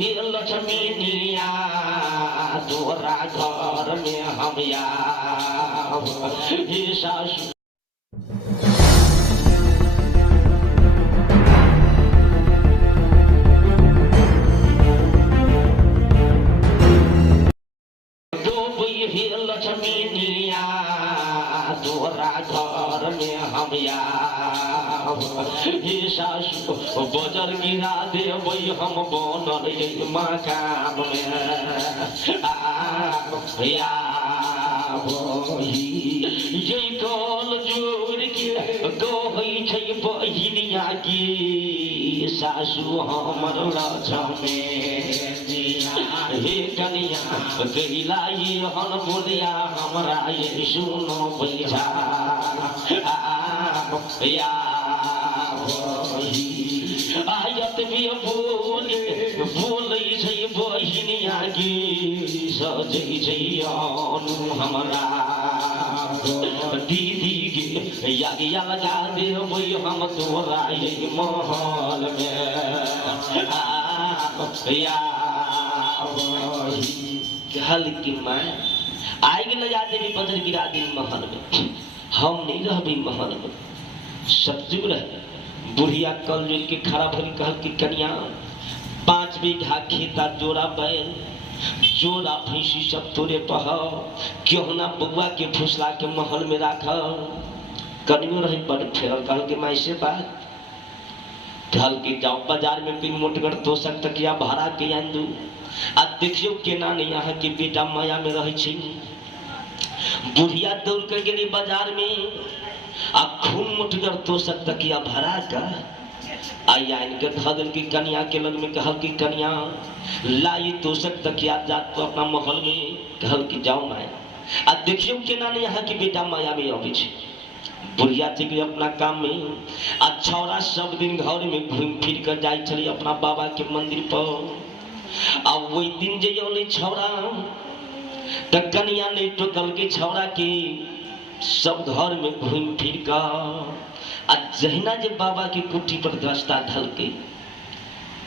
हे लक्ष्मीनिया तोरा घर में हम आव हे सासू हे लक्ष्मीनिया तोरा घर में हम आव हे सासू बजर गिरा देबै हम बनल मकान में ये कल जोड़ के कहै छै बहिनिया की सासू हमर लक्ष्मी हे कनिया कहिला ये हन बोलिया हमरा ये सुनो बैठा आयत भी बोलै छै बहिनिया की सजै छै अनु हमरा दीदी के यागिया लगा देबै हम तोरा ये महल में हल्की माँ आएगी लगा देवी बजर गिरा दी महल में हम नहीं रहबी महल में सतजुग रहे बुढ़िया कल जो के खड़ा भरी कह कि कन्या 5 बीघा खेता जोड़ा बैल जोड़ा भैंसी सब तोरे पह क्यों ना बउआ के फुसला के महल में राख कनियो रही बड़ फेरल कह के माई से बात ढल के जाओ बाजार में पिन मोटगर तोषक तकिया भाड़ा के आंदू आ देखियो केना नहीं यहाँ के बेटा माया में रहे छी बुढ़िया दौड़ कर गेली बाजार में आ खून मुठगर तोषक तकिया भरा का आई आइन के धदल की कन्या के लग में कहल की कन्या लाई तोषक तकिया जात तो अपना महल में कहल की जाओ माया आ देखियो केना नहीं यहाँ के बेटा माया में अभी छी बुढ़िया थी अपना काम में आ छौरा सब दिन घर में घूम फिर कर जाए चली अपना बाबा के मंदिर पर आ वही दिन जे छौरा त कनिया नहीं टोकल के छौरा के सब घर में घूम फिर कर आ जहिना जे बाबा के कुटी पर दस्ता धल के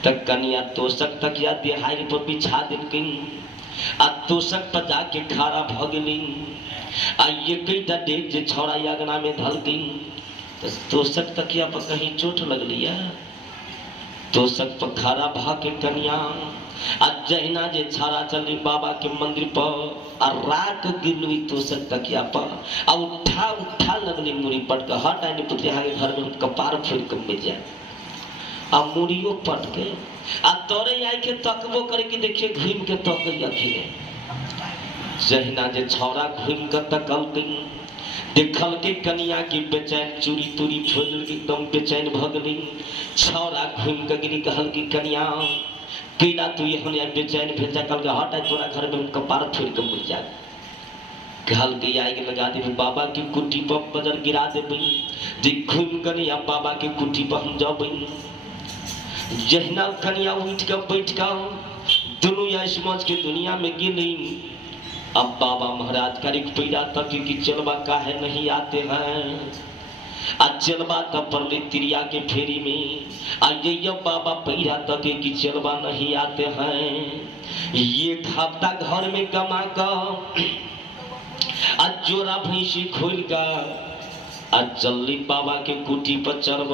त कनिया तोषक तकिया देहारी पर बिछा दिलकिन आ तोषक पर जाके खड़ा भ गेलिन आ ये कईटा देख जे छौड़ा अगना में धलकिन तो तोषक तकिया पर कहीं चोट लगलिया तोषक पर खड़ा भ के कन्या आ जहिना जे छाड़ा चली बाबा के मंदिर पर आ राख गिरलुई तोषक तकिया पर आ उठा लगली मुड़ी पट के हट आने पुत्री आगे घर में कपार फोड़ के मिल जाए आ मुड़ियो पट के आ तोरे आई के तकबो करे कि देखिए घूम के तकैया खिले जहिना जे छौड़ा घूम कर तकल देखल के कनिया की बेचैन चूरी तूरी फोड़ एकदम बेचैन भ गई छौड़ा घूम के गिरी कहल की कनिया केला तू यहाँ बेचैन भेल जा कल के हटा तोरा घर में कपार फोड़ के मुड़ जा कहल के आई के लगा दे बाबा की कुटी पर बजर गिरा देबै जे घूम कनिया बाबा के कुटी पर हम जाबै जहिना कनिया उठ के बैठ के दोनों या समाज के दुनिया में गिली अब बाबा महाराज का पीड़ा तक कि चलबा काहे नहीं आते हैं आज चलबा तब पर तिरिया के फेरी में आज ये बाबा पैरा तक कि चलबा नहीं आते हैं ये हफ्ता घर में कमा कर आज जोरा भैंसी खोल कर आज जल्दी बाबा के कुटी पर चढ़ब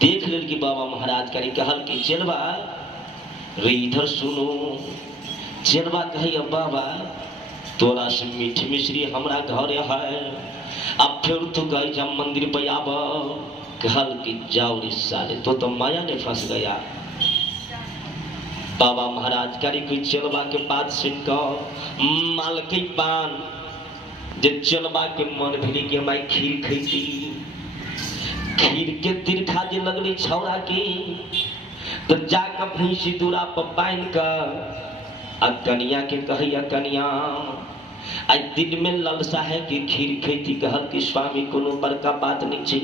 देख ले कि बाबा महाराज का कहल कि चलबा रे इधर सुनो चलबा कही बाबा तोरा से मीठ मिश्री हमरा घर है अब फिर तू गई जब मंदिर पे आब कहल कि जाओ रे साले तो माया ने फंस गया बाबा महाराज करी कोई चलबा के बात सुन कर माल के पान जे चलबा के मन भेली के माई खीर खैती खीर के तिरखा जे लगली छौड़ा की तो जाकर भैंसी दूरा पर बांध कर आ कनिया के कहिया कनिया आज दिन में ललसा है कि खीर खेती कहल कि स्वामी कोनो बड़का बात नहीं छी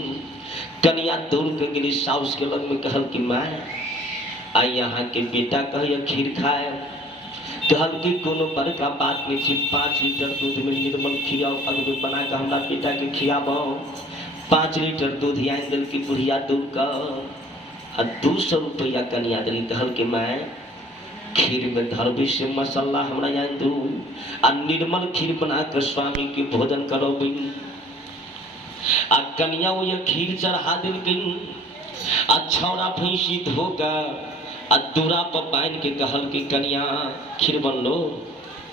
कनिया दौड़ के गेली साउस के लग में कहल कि माँ आई यहाँ के बेटा कहिया खीर खाए कहल कि कोनो बड़का बात नहीं छी 5 लीटर दूध में निर्मल खियाओ अगबे बना के हमरा बेटा के खियाबो 5 लीटर दूध आन दिल की बुढ़िया दूध का 200 रुपया कनिया दिली कहल कि माँ खीर में धरबी से मसाला हमरा यहाँ दू आ निर्मल खीर बना कर स्वामी के भोजन करोबी आ कन्या वो खीर चढ़ा दिल आ छौड़ा भैंसी धोकर आ दूरा पर बांध के कहल की कन्या खीर बनलो।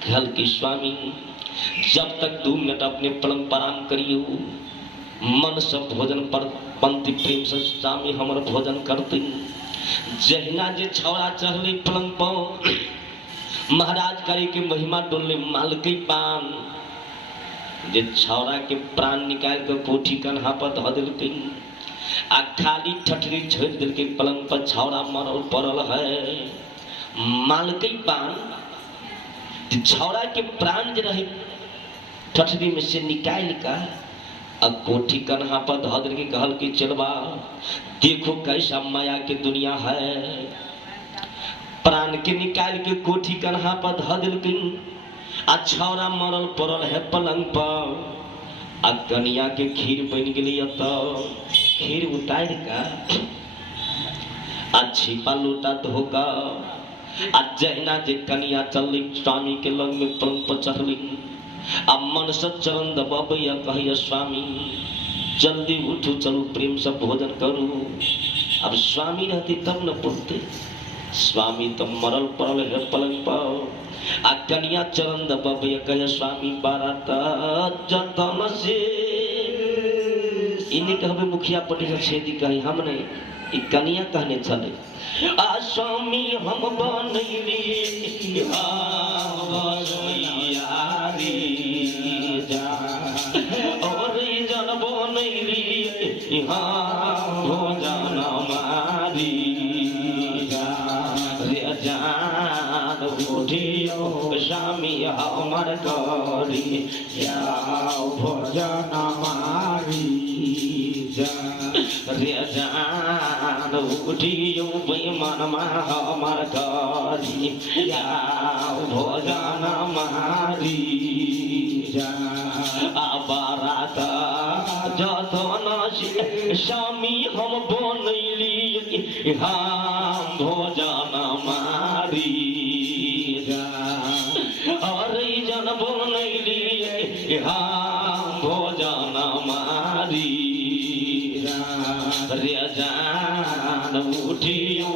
कहल की स्वामी जब तक 2 मिनट अपने पलंग पर आराम करियो मन से भोजन पर पंक्ति प्रेम से स्वामी हमर भोजन करती। जहिना जे छौड़ा चढ़ले पलंग पर महाराज करे के महिमा डोले मालके पान जे छौड़ा के प्राण निकाल के कोठी कन्हा पर धो दिलके आ खाली ठठरी छोड़ दिलके पलंग पर छौड़ा मरल पड़ल है। मालके पान छौड़ा के प्राण जे रहे ठठरी में से निकाल का अब कोठी कन्हा पर धो दिल के कहल की चलवा देखो कैसा माया के दुनिया है। प्राण के निकाल के कोठी कन्हा पर धो दिल के आ छौड़ा मरल पड़ल है पलंग पर आ कन्या के खीर बन गई तो खीर उतार का आ छिपा लोटा धोका आ जहिना जे कन्या चलली स्वामी के लग में पलंग पर चढ़ली अब मन से चरण दबाबैया कहिया स्वामी जल्दी उठो चलो प्रेम से भोजन करो। अब स्वामी रहती तब न बोलते। स्वामी तो मरल पड़ल है पलंग पर आ कन्या चरण दबाबैया कहिया स्वामी बारात जतन से इन्हीं कहबे मुखिया पटेल छेदी कही हमने ई कन्या कहने चले आ स्वामी हम बनैली और जन बनैली भोजन मारी रे जान उठियो स्वामी हमर करी भोजन मारी रे जान उठियो मन हमर करी भोजन मारी बारात जतन स्वामी हम बनैली हम भोजन मारी अरे जन बनैली हम भोजन मारी रे जान उठियो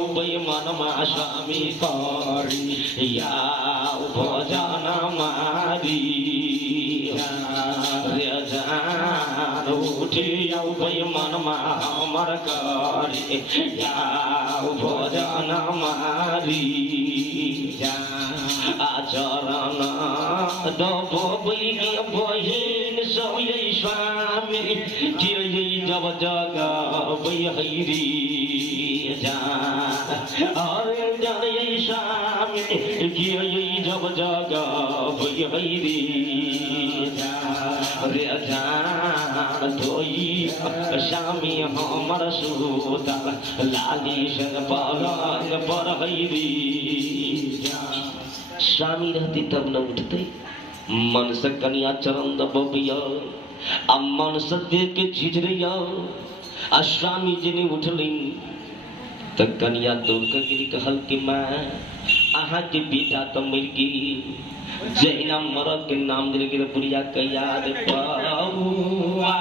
मनमा स्वामी करी भोजन मारी रे जान उठियो मनमा हमर करी भोजन मारी आचरण दबोबै बहिन सौयै स्वामी जब जगबै हैरी अरे जन स्वामी जब जगबै हैरी रे जान धोई स्वामी हमर सुतल लाली सन पलंग पर हैरी। स्वामी रहती तब न उठते। मन से कन्या चरण दबबिया आ मन से देख के झिझरिया आ स्वामी जी ने उठली तो कन्या दौड़ कर गिरी कहल कि मैं अहाँ के बेटा तो मर गई जहिना मरद के नाम दिल गिर बुढ़िया के याद पाऊआ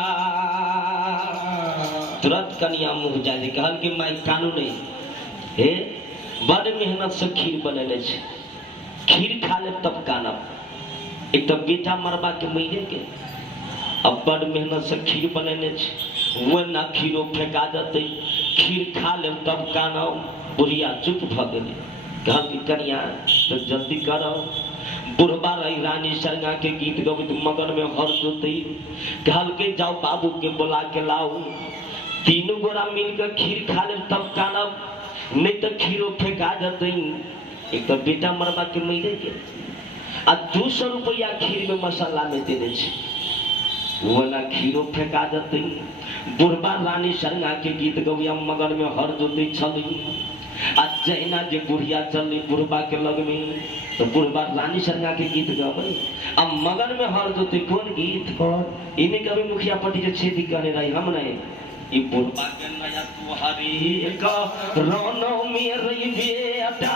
तुरंत कन्या मुँह जाए कहल कि मैं कानून हे बड़ मेहनत से खीर बनेने छे खीर खा ले तब कानब एक तो बेटा मरबा के मरे के अब बड़ मेहनत से खीर बनेने छे वो ना खीरो फेंका देते खीर खा ले तब कानब। बुढ़िया चुप भ गई कहल कि कन्या तो जल्दी करो। बुढ़बा रही रानी सरगा के गीत गवित मगन में हर जोती कहल के जाओ बाबू के बुला के लाओ तीनों गोरा मिलकर खीर खा ले तब कानब नहीं तो खीरो फेंका देते एक तो बेटा मरबा के मरे के आ 200 रुपया खीर में मसाला में दे दे वो ना खीरो फेंका देते। बुढ़बा रानी सरगा के गीत गविया मगन में हर जोती छली आ जैना जे बुढ़िया चली बुढ़बा के लग में तो बुढ़बा रानी सरगा के गीत गवे अब मगन में हर जोती कौन गीत इन्हें कभी मुखिया पति के छेदी कहने रही हम नहीं ई बुढ़बा के नया तुहारी का रोनो में रही बेटा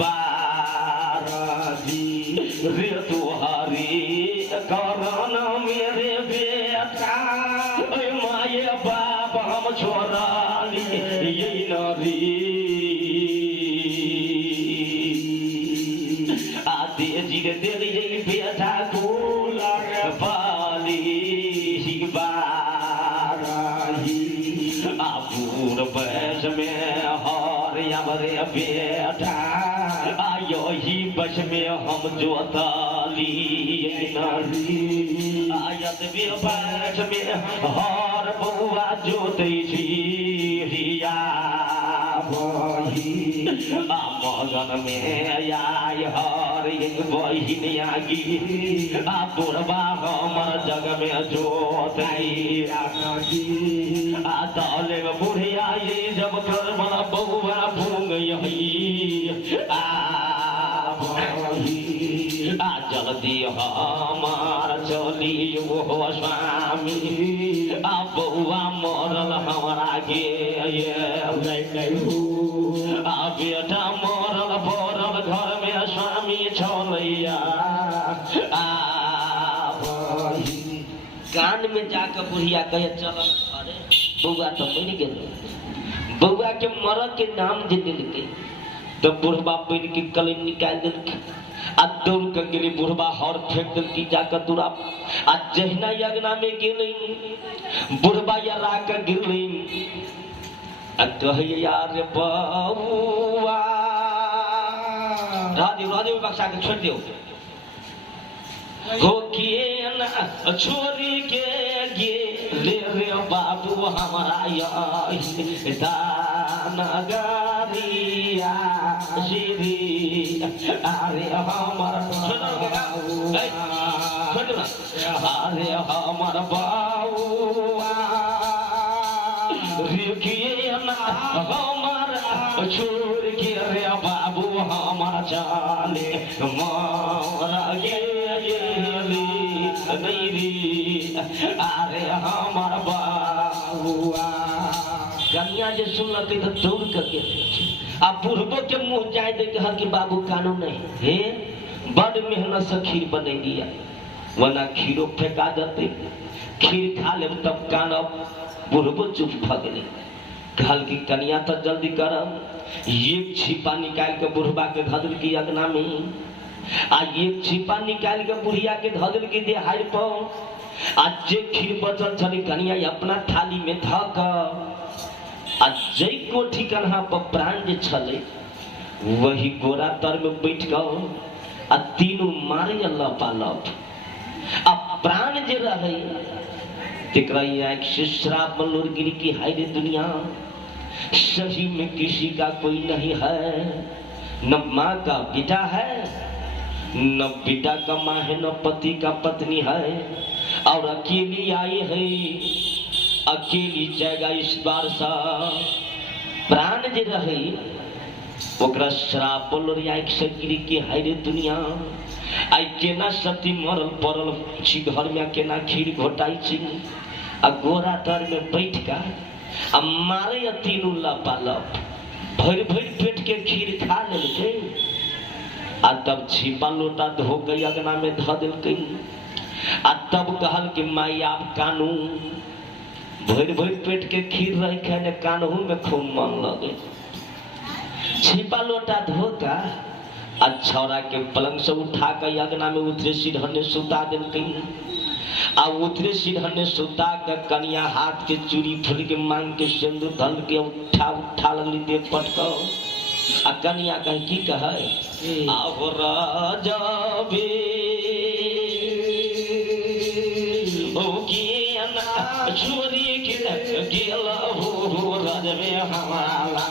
बाराजी रे तुहारी कारण मेरे बेटा माये बाप हम छोरा ये नरी आदे जीरे तेरी बेटा को बाली बाराही आपूर बस में हर यावरे बेटा आयो ही बस में हम जोताली नरी आयत बे बस में हर बउआ जोते छी हिया बही मगन में आय हर एक बहिन आगी बुढ़वा हमर जग में जोतई दौले बुढ़िया ये जब कर बड़ा बउआ भूंग जल्दी हमार चली वो स्वामी बउआ मरल हमारा गे बेटा मरल बरल घर में स्वामी छोलैया कान में जाकर बुढ़िया कहे चल अरे बउआ तो मर गए बउआ के मर के नाम जे दिलके तो बुढ़बा पैन के कलम निकाल दिलके आ दौड़ के गेली बुढ़बा हर फेंक दिलकी जाकर दूरा आ जहिना यज्ञ में गेली बुढ़बा यरा के गिरली आ कहे यार बउआ राधे बक्सा के छोड़ दियो हो किए ना छोरी के गे ले रे बाबू हमारा नगरिया श्री अरे हमर अरे हमर बउआ रुकिए ना हमर छोड़ के रे बाबू हमर चले मारा गे अरे हमार बाबुआ कन्या जे सुनलकै तो दौड़ करके आ बुढ़बो के मुंह जाय दे कहल कि बाबू कानून नहीं हे बड़ मेहनत से खीर बने दिया वरना खीरो फेंका जाते खीर खा ले तब कानब बुढ़बो चुप भ गेले कहल कि कन्या तो जल्दी करब एक छिपा निकाल के बुढ़बा के धदल की अगना में आ एक छिपा निकाल के बुढ़िया के धदल की देहार पर आ जे खीर बचल छली कन्या अपना थाली में धक आ जे कोठी कन्हा पर प्राण जे छले वही गोरा तर में बैठ गओ आ तीनों मारे अल्लाह पालप आ प्राण जे रहे तेकरा आँख से श्राप मलोर गिरी की हाय रे दुनिया सही में किसी का कोई नहीं है न माँ का बेटा है न बेटा का माँ है न पति का पत्नी है और अकेली आई है अकेली जाएगा इस बार सा प्राण जे रहे ओकरा श्राप बोलो आँख से गिरी के हाय रे दुनिया आई केना सती मरल पड़ल छी घर में केना खीर घोटाई छी आ गोरा तर में बैठ का आ मारे तीनू लपालप भर भर पेट के खीर खा लेलकै आ तब छिपा लोटा धो के अगना में ध देलकै आ तब कहल कि माई आप कानू भर भर पेट के खीर रह खाने कानहू में खूब मन लगे छिपा लोटा धो का आ छौरा के पलंग से उठा के अगना में उतरे सिरहने सुता देलकै आ उतरे सिरहने सुता के कनिया हाथ के चूड़ी फूल के मांग के सिंदूर धल के उठा लगली देह पटक आ कनिया कह की कहे आहो राजबे ओ किए ना छोरी के गेला हो राजबे हमारा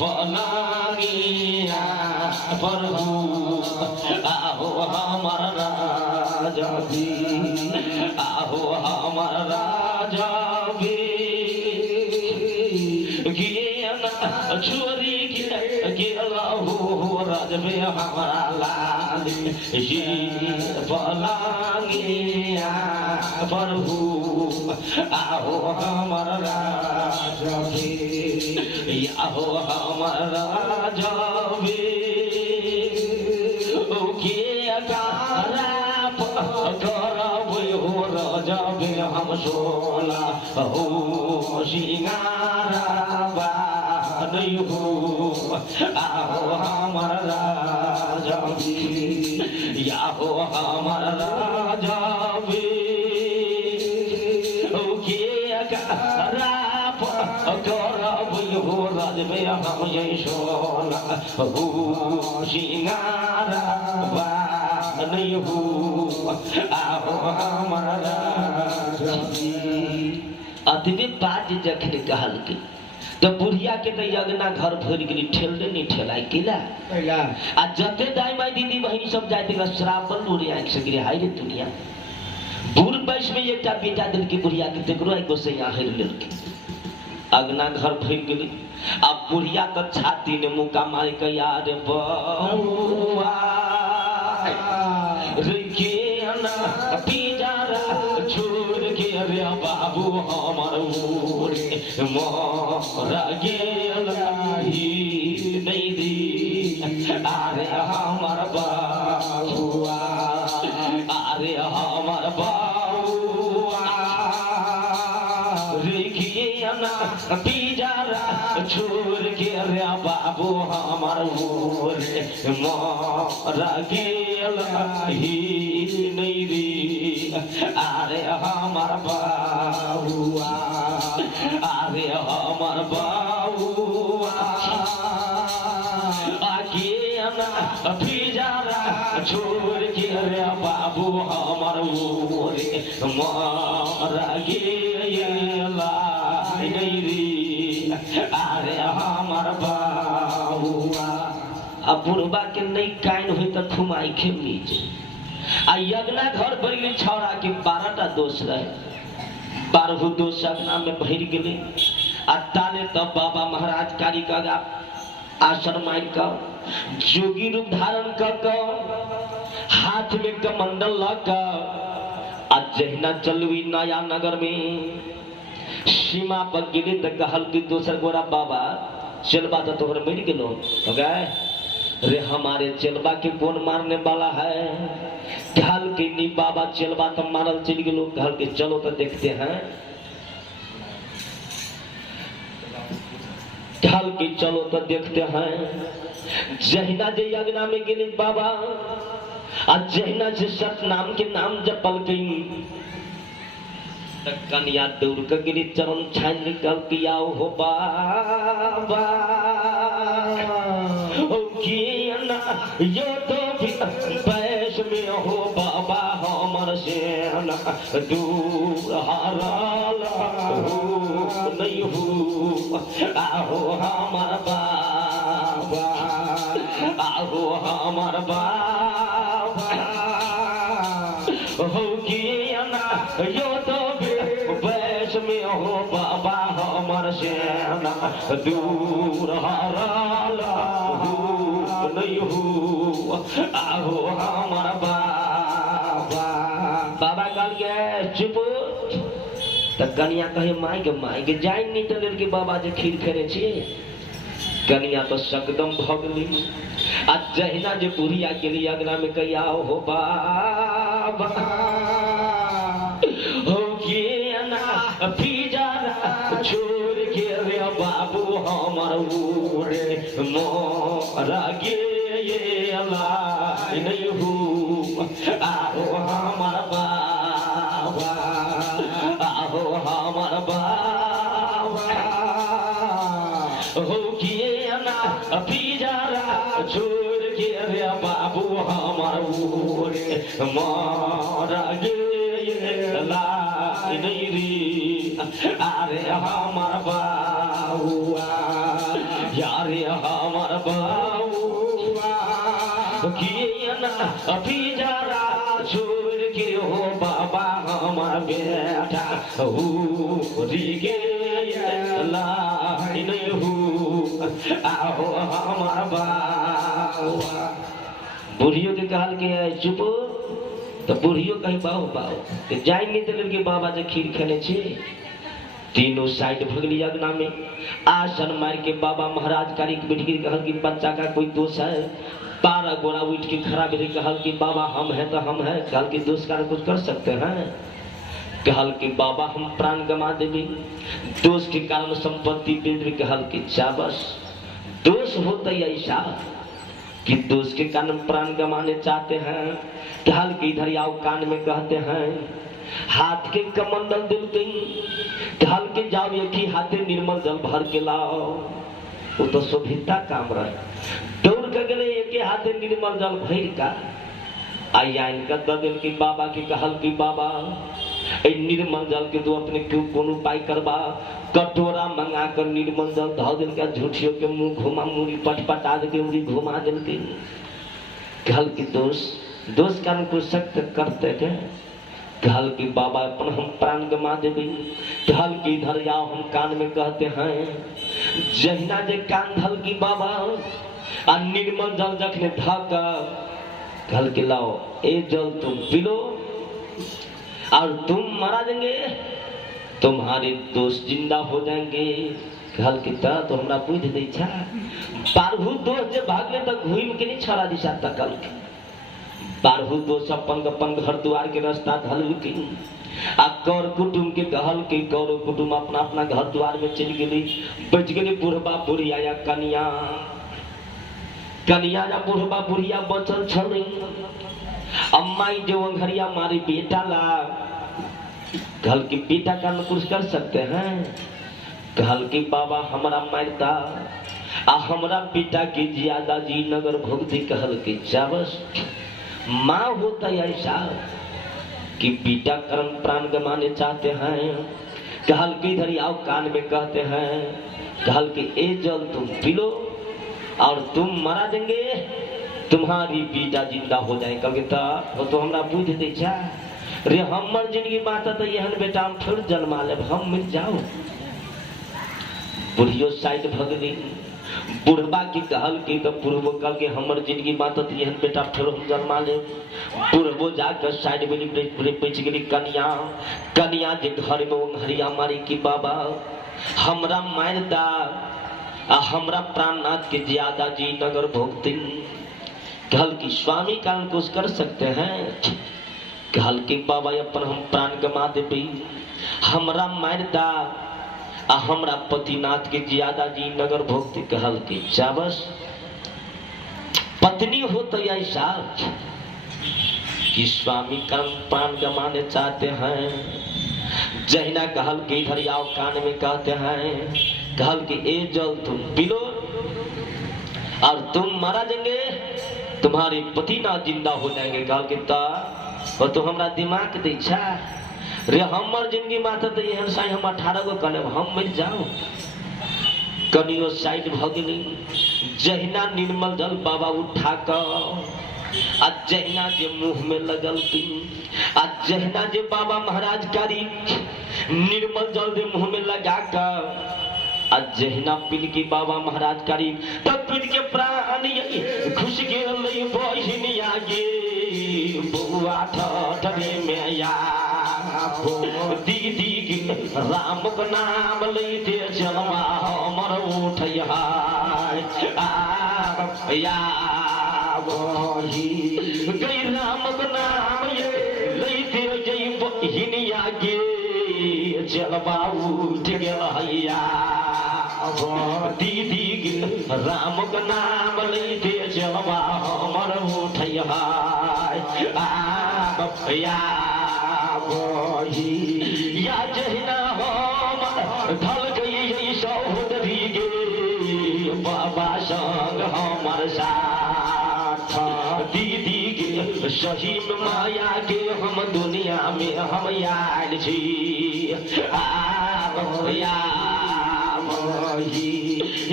बनानिया प्रभु आहो हमार राजा भी आहो हमार राजा भी गिए ना छोरी के गेला हो रजबे हमारा लाल पलांगिया प्रभु आओ हमारा राजबे आओ हमारा राजबे हो रजबे हम सोला हो सिंगारा नहीं हो आओ हमारा राजबे या हो हमारा राजबे हो रजबे हम सोला हो सिंगारा नहीं हो आओ हमारा अतबे बात जखन कहल के तो बुढ़िया के तो अगना घर भर गेली ठेलने नहीं ठेलाई केला आ जते दाई माई दीदी बहनी सब जाए श्राप बनलू रे आँख से गिरे हाय रे दुनिया बूढ़ बैस में एक बेटा दिल के बुढ़िया के तेकरो एगो से यहाँ हर लेके अगना घर भर गेली अब बुढ़िया तो छाती ने मुका मारे के यार बउआ पिजारा छोड़ के रे बाबू हमर मोरा गेल नहीं दी अरे हमर बाबुआ अरे हमर बाबुआ रेखिए ना पिजारा छोड़ के रे बाबू हमर मोरा गेल नहीं दी अरे हमर बाबुआ अरे हमर बाबुआ आके ना फिजारा छोड़ के रे बाबू हमर मोरा गेला नहीं दी अरे हमर बाबुआ अब बुढ़बा के नहीं कान हुई तो खुमाई खेम नीचे आ यगना घर भरली छौड़ा के 12टा दोष रहे 12 दोष अगना में भर गेले आ ताले तब बाबा महाराज कारी का आसन मार कर जोगी रूप धारण कर हाथ में कमंडल लगा आ जहिना चलवी नया नगर में सीमा पर गिरे तो कहल की दोसर गोरा बाबा चलबा तो तोहर मर गेलो हो गए रे हमारे चलबा के कौन मारने वाला है कहल के नी बाबा चलबा तो मारल चल गेलो कहल के चलो तो देखते हैं कहल के चलो तो देखते हैं जहिना जे यज्ञ में गेली बाबा आ जहिना जे सतनाम के नाम जपल गई कन्या दौड़ के गिरी चरण छान निकल के आओ हो बाबा ओ किया यो तो भी पैस में हो बाबा हमर सेना दूर हराला हो नहीं हो आओ हमर बाबा आओ हमर बाबा हो किया यो तो में हो बाबा हमर सेना दूर हराला हो नहीं हो आओ हमर बाबा बाबा कहल के चुप तो कन्या कहे माई के जान नहीं तो लेल के बाबा जे खीर फेरे छिए कन्या तो सकदम भगली आ जहिना जे बुढ़िया के लिए अगना में कही आओ हो बाबा हो फिजारा छोड़ के रे बाबू हमर मोरा गेला नहीं हो आओ हमर बाबा आओ हमर बाबा हो किए ना फिजारा छोड़ के रे बाबू हमर मोरा गेला नहीं री अरे हमर बाबुआ यारे हमर बाबुआ किए ना फिजारा छोड़ के हो बाबा हमर बेटा हो री गेला नहीं हो आओ हमर बाबा बुढ़ियों के कहल के चुप, तो बुढ़ियों कही बाओ बाओ तो जाएंगे तो लड़के बाबा जो खीर खेले छे। तीनों साइड भगली अगना में आसन मार के बाबा महाराज कारी बैठ के कहल कि बच्चा का कोई दोष है। 12 गोरा उठ के खड़ा भी कहल कि बाबा हम हैं तो हम हैं। कहल कि दोष का कुछ कर सकते हैं। कहल कि बाबा हम प्राण गमा देवी, दोष के कारण संपत्ति बेच। कहल कि चाबस दोष होता है ऐसा कि दोष के कारण प्राण गमाने चाहते हैं। कहल कि इधर आओ कान में कहते हैं हाथ के कमंडल दिलते। कहल के जाओ एक ही हाथे निर्मल जल भर के लाओ। वो तो शोभिता काम रहे। दौड़ के गले एक हाथे निर्मल जल भर का आई आइन का ददिल की बाबा की कहल की बाबा निर्मल जल के तो अपने क्यों कौन उपाय करवा। कटोरा मंगा कर निर्मल जल धो दिल का झूठियों के मुंह घुमा मुड़ी पटपटा दे के उड़ी घुमा दिल के। कहल की दोष कारण को सख्त करते थे। कहल की बाबा अपन हम प्राण गमा देवी। कहल की इधर आओ हम कान में कहते हैं जहिना जे कान धल की बाबा आ निर्मल जल जखने धाका। कहल के लाओ ए जल तुम पी लो और तुम मारा देंगे, तुम्हारे दोस्त जिंदा हो जाएंगे। कहल की तो हमरा बुझ दे छा बारहु दोस्त जे भागले तो घूम के नहीं छड़ा दिशा तकल के। बारहु दोस्त अपन घर द्वार के रास्ता धल के आ कर कुटुम के कहल के कर कुटुम अपना अपना घर द्वार में चल गई। बच गए बुढ़बा बुढ़िया या कनिया या बुढ़बा बुढ़िया बचल छल। अम्माई जो अंघरिया मारी बेटा ला। कहल की बेटा का कुछ कर सकते हैं। कहल की बाबा हमारा मारता आ हमारा बेटा की ज्यादा जी नगर भोगती। कहल की चावस माँ होता ऐसा कि बेटा कर्म प्राण गमाने चाहते हैं। कहल की इधर आओ कान में कहते हैं। कहल की ए जल तुम पी लो और तुम मरा देंगे, तुम्हारी बेटा जिंदा हो जाए। कभी तो हमरा बुझ दे जा रे हमर जिंदगी बात तो यहन बेटा हम फिर जन्मा ले हम मिल जाओ। बुढ़ियो साइड भगली बुढ़बा की कहल की तो बुढ़बो कल के हमर जिंदगी बात तो यहन बेटा फिर हम जन्मा ले। बुढ़बो जाकर साइड में बच गई कनिया जे घर में ओंघरिया मारी की बाबा हमरा मारदा आ हमरा प्राणनाथ के ज्यादा जी नगर भोगती। कहल की स्वामी कारण कुछ कर सकते हैं। कहल की बाबा अपन हम प्राण गमा देवी, हमरा मारदा आ हमरा पतिनाथ के ज्यादा जी नगर भोगती। कहल की चाबस पत्नी हो तो ऐसा कि स्वामी कर्म प्राण गमाने चाहते हैं। जहिना कहल के इधर आओ कान में कहते हैं। कहल कि ए जल तुम पी लो और तुम मारा देंगे, तुम्हारे पति ना जिंदा हो जाएंगे। कहल कि तो हमरा दिमाग दे छा रे हमर जिंदगी माथा तो यहन साई हम 18 गो कले हम मर जाओ। कनियो साइड भगली जहिना निर्मल जल बाबा उठा कर आ जहिना जे मुंह में लगल की आ जहिना जे बाबा महाराज कारी निर्मल जल जे मुंह में लगा कर आ जहिना पिल की बाबा महाराज कारी तब पिल के प्राण खुश गेल बहिनिया गे बउआ ठठरे में या दीदी के राम का नाम लेते चलवा हमर उठैया गई राम का नाम लेते जई बहिनिया गे चलवा उठ गया दीदी के राम का नाम लेते चलवा हमर उठैया या जहिना हम ढल गई सहोदरी गे बाबा संग हमर साथ दीदी के सही में माया के हम दुनिया में हम आयल छी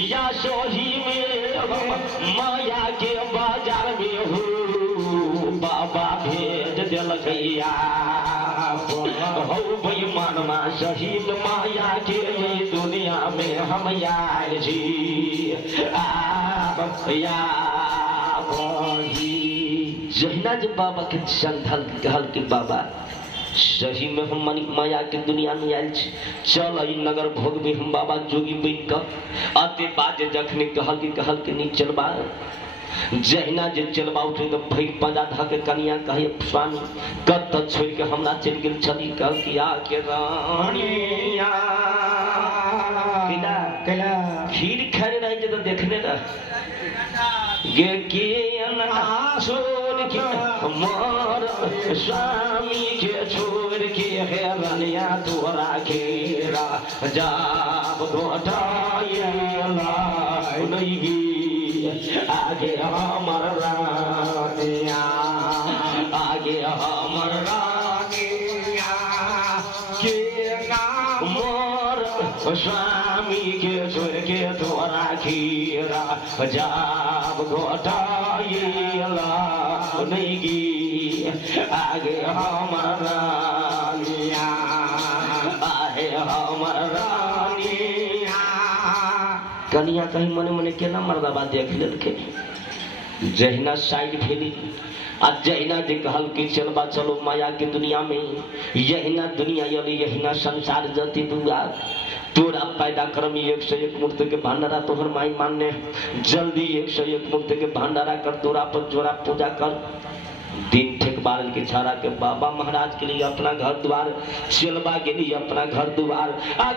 या सोही में माया के बाजार में हो बाबा भेज दिल गैया हो भाई मानमा शहीद माया के दुनिया में हम आयल छी जहिना जब बाबा के संधल कहल के बाबा सही में हम माया के दुनिया में आयल छी, चल ई नगर भोग में हम बाबा जोगी बन कर आते बाजे जखने कहल के नहीं चलबा। जहिना जे चलबा उठे तो भई पंजा धके कनिया कहे स्वामी कत छोड़ के हमरा चल गेल छली कह कि आ के रानिया केला खीर खाने रहे जे तो देखने रह गे के छोड़ के मोर स्वामी के छोड़ के है रानिया तोरा घेरा जाब घोटाएला नहीं आगे हमर रानिया आगे हमर रानिया के नाम मोर स्वामी के छोड़ के तोरा खीरा जाब घोटाएला नहीं आगे हमर रानिया आगे हमर रानिया। कनिया कहीं मने मने केना मर्दाबा देख लेलके। जहिना साइड भेली आ जहिना जे कहल कि चलबा चलो माया के दुनिया में, यहिना दुनिया यली यहिना संसार जति दुआ तोरा पैदा करम 101 मूर्ति के भंडारा तोहर माई मानने जल्दी 101 मूर्ति के भंडारा कर तोरा पर जोरा पूजा कर। दिन ठेक बारल के छाड़ा के बाबा महाराज के लिए अपना घर द्वार चलबा के लिए अपना घर द्वार